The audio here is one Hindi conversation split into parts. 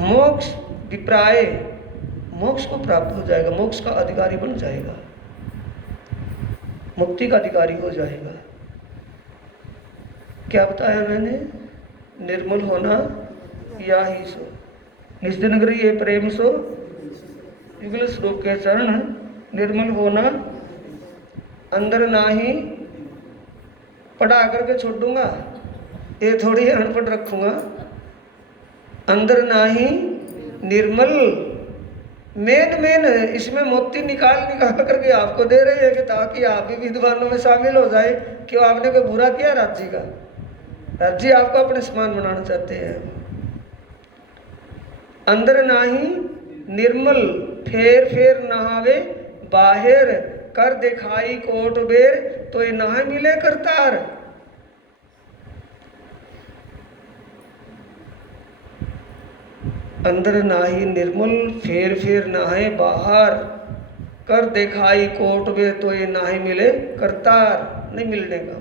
मोक्ष विप्राय, मोक्ष को प्राप्त हो जाएगा, मोक्ष का अधिकारी बन जाएगा, मुक्ति का अधिकारी हो जाएगा। क्या बताया मैंने? निर्मल होना या ही सो निश्चय नगरी ये प्रेम सो युगल श्लोक के चरण। निर्मल होना अंदर ना ही पढ़ा करके छोड़ दूंगा, ये थोड़ी अनपढ़ रखूंगा। अंदर ना ही निर्मल, मेन इसमें मोती निकाल करके आपको दे रहे हैं कि ताकि आप भी विद्वानों में शामिल हो जाए। क्यों? आपने कोई बुरा किया राज्य का? राज्य आपको अपने समान बनाना चाहते हैं। अंदर ना ही निर्मल, फेर फेर नहावे बाहर, कर दिखाई कोट बेर, तो ये नहा मिले करतार। अंदर नाही निर्मल, फेर फेर नहाए बाहर, कर दिखाई कोट बेर, तो ये नाही मिले करतार, नहीं मिलने का।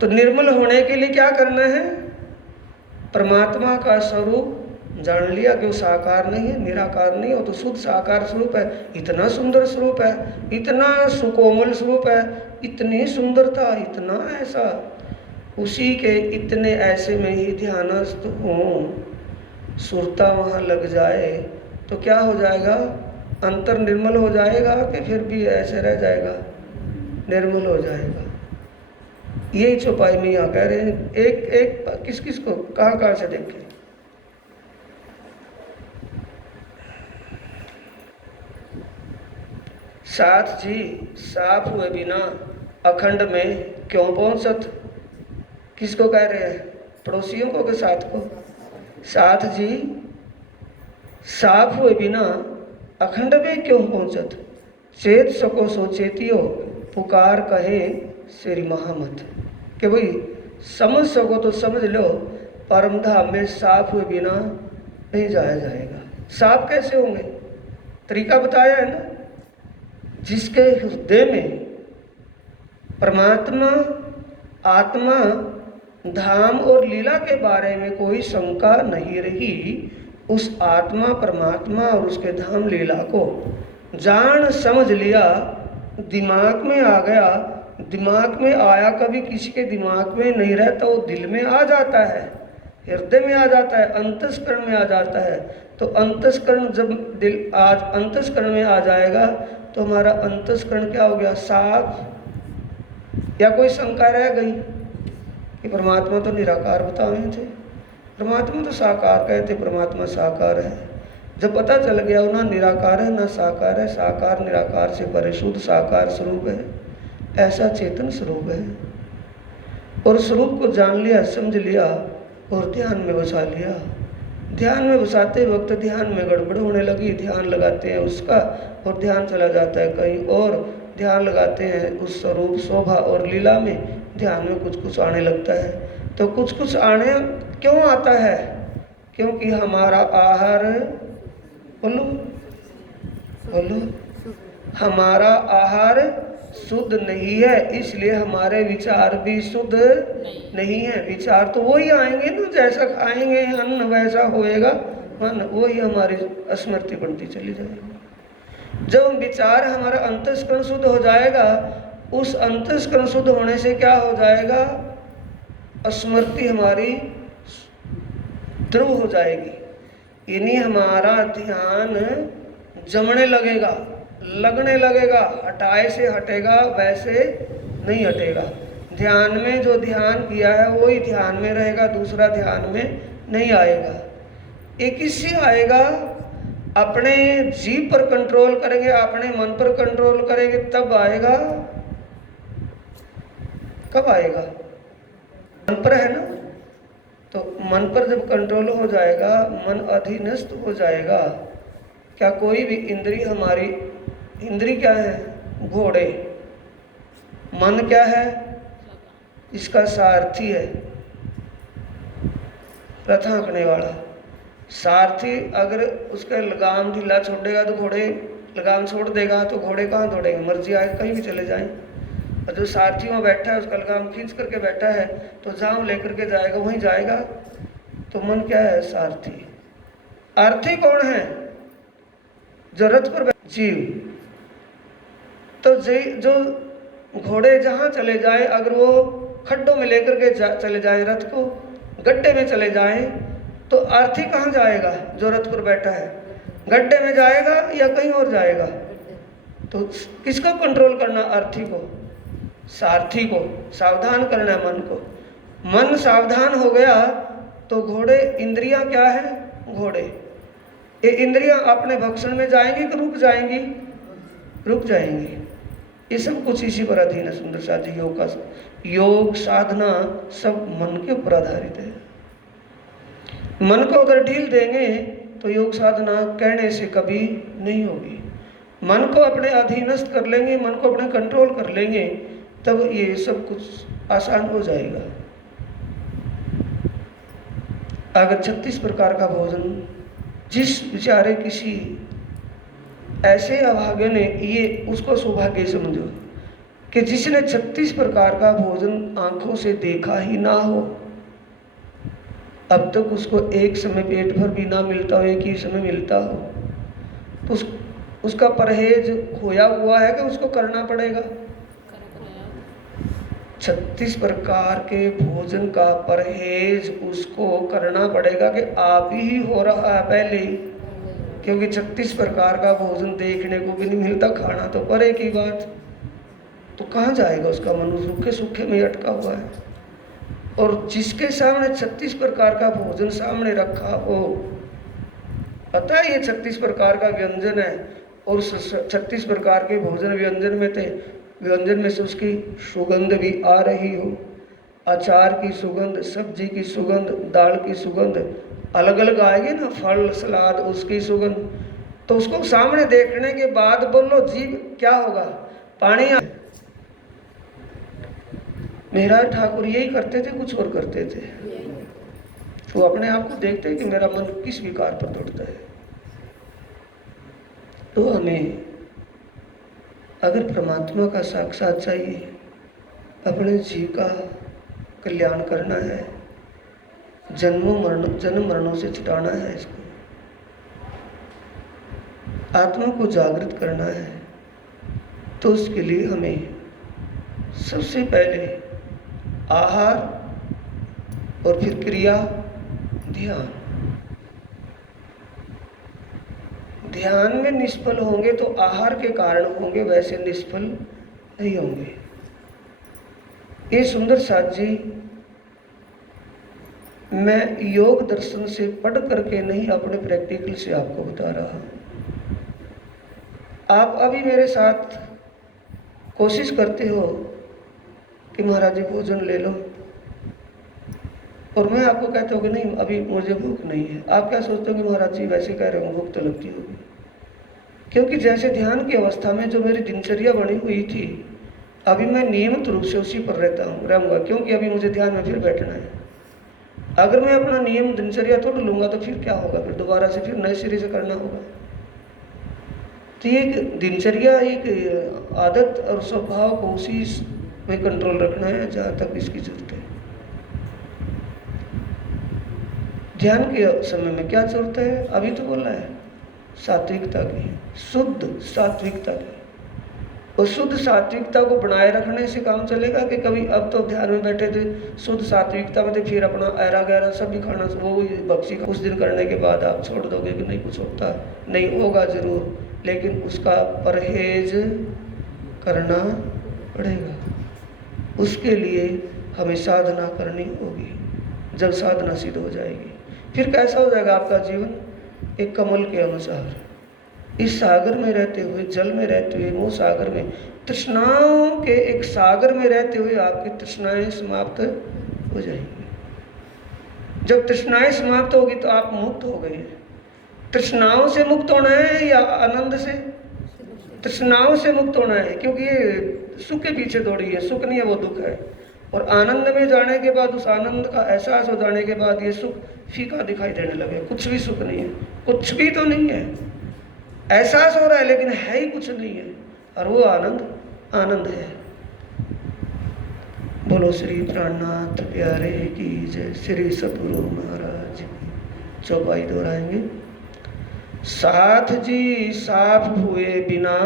तो निर्मल होने के लिए क्या करना है? परमात्मा का स्वरूप जान लिया कि वो साकार नहीं है, निराकार नहीं, वो तो शुद्ध साकार स्वरूप है। इतना सुंदर स्वरूप है, इतना सुकोमल स्वरूप है, इतनी सुंदरता, इतना ऐसा, उसी के इतने ऐसे में ही ध्यानस्थ हूँ। सुरता वहाँ लग जाए तो क्या हो जाएगा? अंतर निर्मल हो जाएगा कि फिर भी ऐसे रह जाएगा? निर्मल हो जाएगा। यही चौपाई में यहाँ कह रहे हैं। एक एक किस किस को कहाँ से देखें। साथ जी साफ हुए बिना अखंड में क्यों पहुंचत? किसको कह रहे हैं? पड़ोसियों को के साथ को? साथ जी साफ हुए बिना अखंड में क्यों पहुंचत? चेत सको सो चेतियो, पुकार कहे श्री महामत। कि भाई समझ सको तो समझ लो, परम धाम में साफ हुए बिना नहीं जाया जाएगा। साफ कैसे होंगे? तरीका बताया है ना। जिसके हृदय में परमात्मा, आत्मा, धाम और लीला के बारे में कोई शंका नहीं रही, उस आत्मा, परमात्मा और उसके धाम लीला को जान समझ लिया, दिमाग में आ गया। दिमाग में आया, कभी किसी के दिमाग में नहीं रहता, वो दिल में आ जाता है, हृदय में आ जाता है, अंतस्करण में आ जाता है। तो अंतस्करण जब दिल आज अंतस्करण में आ जाएगा तो हमारा अंतस्करण क्या हो गया? साफ। या कोई शंका रह गई कि परमात्मा तो निराकार बताए थे, परमात्मा तो साकार कहते, परमात्मा साकार है। जब पता चल गया वो ना निराकार है ना साकार है, साकार निराकार से परिशुद्ध साकार स्वरूप है, ऐसा चेतन स्वरूप है। और स्वरूप को जान लिया, समझ लिया और ध्यान में बसा लिया। ध्यान में बसाते वक्त ध्यान में गड़बड़ होने लगी, ध्यान लगाते हैं उसका और ध्यान चला जाता है कहीं और। ध्यान लगाते हैं उस स्वरूप, शोभा और लीला में, ध्यान में कुछ कुछ आने लगता है। तो कुछ कुछ आने क्यों आता है? क्योंकि हमारा आहार, बोलो बोलो, हमारा आहार शुद्ध नहीं है, इसलिए हमारे विचार भी शुद्ध नहीं है। विचार तो वही आएंगे ना, जैसा खाएंगे अन्न वैसा होएगा मन, वही हमारी स्मृति बनती चली जाएगी। जब विचार हमारा अंतस्करण शुद्ध हो जाएगा, उस अंतस्करण शुद्ध होने से क्या हो जाएगा? स्मृति हमारी ध्रुव हो जाएगी, यानी हमारा ध्यान जमने लगेगा, लगने लगेगा, हटाए से हटेगा वैसे नहीं हटेगा। ध्यान में जो ध्यान किया है वही ध्यान में रहेगा, दूसरा ध्यान में नहीं आएगा। एक इससे आएगा, अपने जीव पर कंट्रोल करेंगे, अपने मन पर कंट्रोल करेंगे, तब आएगा। कब आएगा? मन पर है ना। तो मन पर जब कंट्रोल हो जाएगा, मन अधीनस्थ हो जाएगा। क्या कोई भी इंद्री हमारी, इंद्री क्या है? घोड़े। मन क्या है? इसका सारथी है, रथ हाँकने वाला। सारथी अगर उसका लगाम ढीला छोड़ेगा तो घोड़े, लगाम छोड़ देगा तो घोड़े कहाँ दौड़ेंगे? मर्जी आए कहीं भी चले जाएं। और जो सारथी वहाँ बैठा है, उसका लगाम खींच करके बैठा है, तो जहाँ लेकर के जाएगा वहीं जाएगा। तो मन क्या है? सारथी। अर्थी कौन है? जो रथ पर जीव। तो जो घोड़े जहाँ चले जाए, अगर वो खड्डों में लेकर के चले जाए रथ को, गड्ढे में चले जाए, तो अर्थी कहाँ जाएगा? जो रथ पर बैठा है गड्ढे में जाएगा या कहीं और जाएगा? तो किसको कंट्रोल करना? अर्थी को, सारथी को सावधान करना है मन को। मन सावधान हो गया तो घोड़े, इंद्रियां क्या है? घोड़े। ये इंद्रियां अपने भक्षण में जाएंगी कि रुक जाएंगी? रुक जाएंगी। ये सब कुछ इसी पर अधीन है सुंदर साथ जी। योग का योग साधना सब मन के ऊपर आधारित है। मन को अगर ढील देंगे तो योग साधना कहने से कभी नहीं होगी। मन को अपने अधीनस्थ कर लेंगे, मन को अपने कंट्रोल कर लेंगे, तब ये सब कुछ आसान हो जाएगा। अगर 36 प्रकार का भोजन, जिस बेचारे किसी ऐसे अभागे ने, ये उसको सौभाग्य समझो कि जिसने 36 प्रकार का भोजन आंखों से देखा ही ना हो, अब तक उसको एक समय पेट भर भी ना मिलता हो, एक ही समय मिलता हो, तो उसका परहेज खोया हुआ है कि उसको करना पड़ेगा? 36 प्रकार के भोजन का परहेज उसको करना पड़ेगा कि आप ही हो रहा है पहले ही, क्योंकि 36 प्रकार का भोजन देखने को भी नहीं मिलता, खाना तो परे की बात। तो कहाँ जाएगा उसका मन? रूखे सूखे में अटका हुआ है। और जिसके सामने 36 प्रकार का भोजन सामने रखा हो, पता है ये 36 प्रकार का व्यंजन है, और 36 प्रकार के भोजन व्यंजन में थे, व्यंजन में से उसकी सुगंध भी आ रही हो, अचार की सुगंध, सब्जी की सुगंध, दाल की सुगंध अलग अलग आएगी ना, फल सलाद उसकी सुगंध, तो उसको सामने देखने के बाद बोलो जीव क्या होगा? पानी मेरा ठाकुर यही करते थे, कुछ और करते थे। वो अपने आप को देखते हैं कि मेरा मन किस विकार पर दौड़ता है। तो हमें अगर परमात्मा का साक्षात चाहिए, अपने जीव का कल्याण करना है, जन्म मरणों से छुटाना है, इसको आत्मा को जागृत करना है, तो उसके लिए हमें सबसे पहले आहार और फिर क्रिया, ध्यान। ध्यान में निष्फल होंगे तो आहार के कारण होंगे, वैसे निष्फल नहीं होंगे। ये सुंदर साथ जी, मैं योग दर्शन से पढ़ करके नहीं, अपने प्रैक्टिकल से आपको बता रहा हूं। आप अभी मेरे साथ कोशिश करते हो कि महाराज जी भोजन ले लो, और मैं आपको कहता हूँ कि नहीं अभी मुझे भूख नहीं है। आप क्या सोचते हो कि महाराज जी वैसे कह रहे हो, भूख तो लगती होगी। क्योंकि जैसे ध्यान की अवस्था में जो मेरी दिनचर्या बनी हुई थी, अभी मैं नियमित रूप से उसी पर रहूँगा, क्योंकि अभी मुझे ध्यान में फिर बैठना है। अगर मैं अपना नियम दिनचर्या तोड़ लूँगा तो फिर क्या होगा? फिर दोबारा से फिर नए सिरे से करना होगा। तो एक दिनचर्या, एक आदत और स्वभाव को उसी में कंट्रोल रखना है जहाँ तक इसकी जरूरत है। ध्यान के समय में क्या जरूरत है? अभी तो बोला है सात्विकता की, शुद्ध सात्विकता की। और शुद्ध सात्विकता को बनाए रखने से काम चलेगा कि कभी अब तो ध्यान में बैठे थे शुद्ध सात्विकता में थे, फिर अपना ऐरा गहरा सब भी खाना, वो बख्शी कुछ दिन करने के बाद आप छोड़ दोगे कि नहीं कुछ होता नहीं, होगा जरूर, लेकिन उसका परहेज करना पड़ेगा। उसके लिए हमें साधना करनी होगी। जब साधना सिद्ध हो जाएगी, फिर कैसा हो जाएगा आपका जीवन? एक कमल के अनुसार, इस सागर में रहते हुए, जल में रहते हुए, मोह सागर में, तृष्णाओं के एक सागर में रहते हुए आपकी तृष्णाएं समाप्त हो जाएंगी। जब तृष्णाएं समाप्त होगी तो आप मुक्त हो गए। तृष्णाओं से मुक्त होना है या आनंद से? तृष्णाओं से मुक्त होना है, क्योंकि ये सुख के पीछे दौड़ी है, सुख नहीं है वो दुख है। और आनंद में जाने के बाद, उस आनंद का एहसास हो जाने के बाद ये सुख फीका दिखाई देने लगे, कुछ भी सुख नहीं है, कुछ भी तो नहीं है, एहसास हो रहा है लेकिन है ही कुछ नहीं है, और वो आनंद आनंद है। बोलो श्री प्राणनाथ प्यारे की जय। श्री सतगुरु महाराज की। चौपाई दोहराएंगे। साथ जी साफ हुए बिना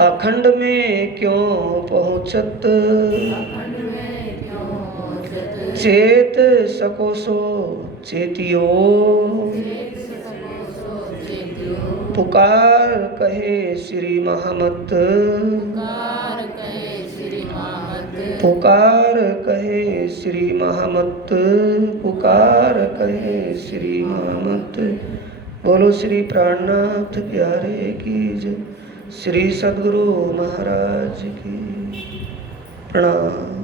अखंड में क्यों पहुँचत, चेत सको सो चेतियो, पुकार कहे श्री महामत, पुकार कहे श्री महामत, पुकार कहे श्री महामत। बोलो श्री प्राणनाथ प्यारे की जय, श्री सद्गुरु महाराज की प्रणाम।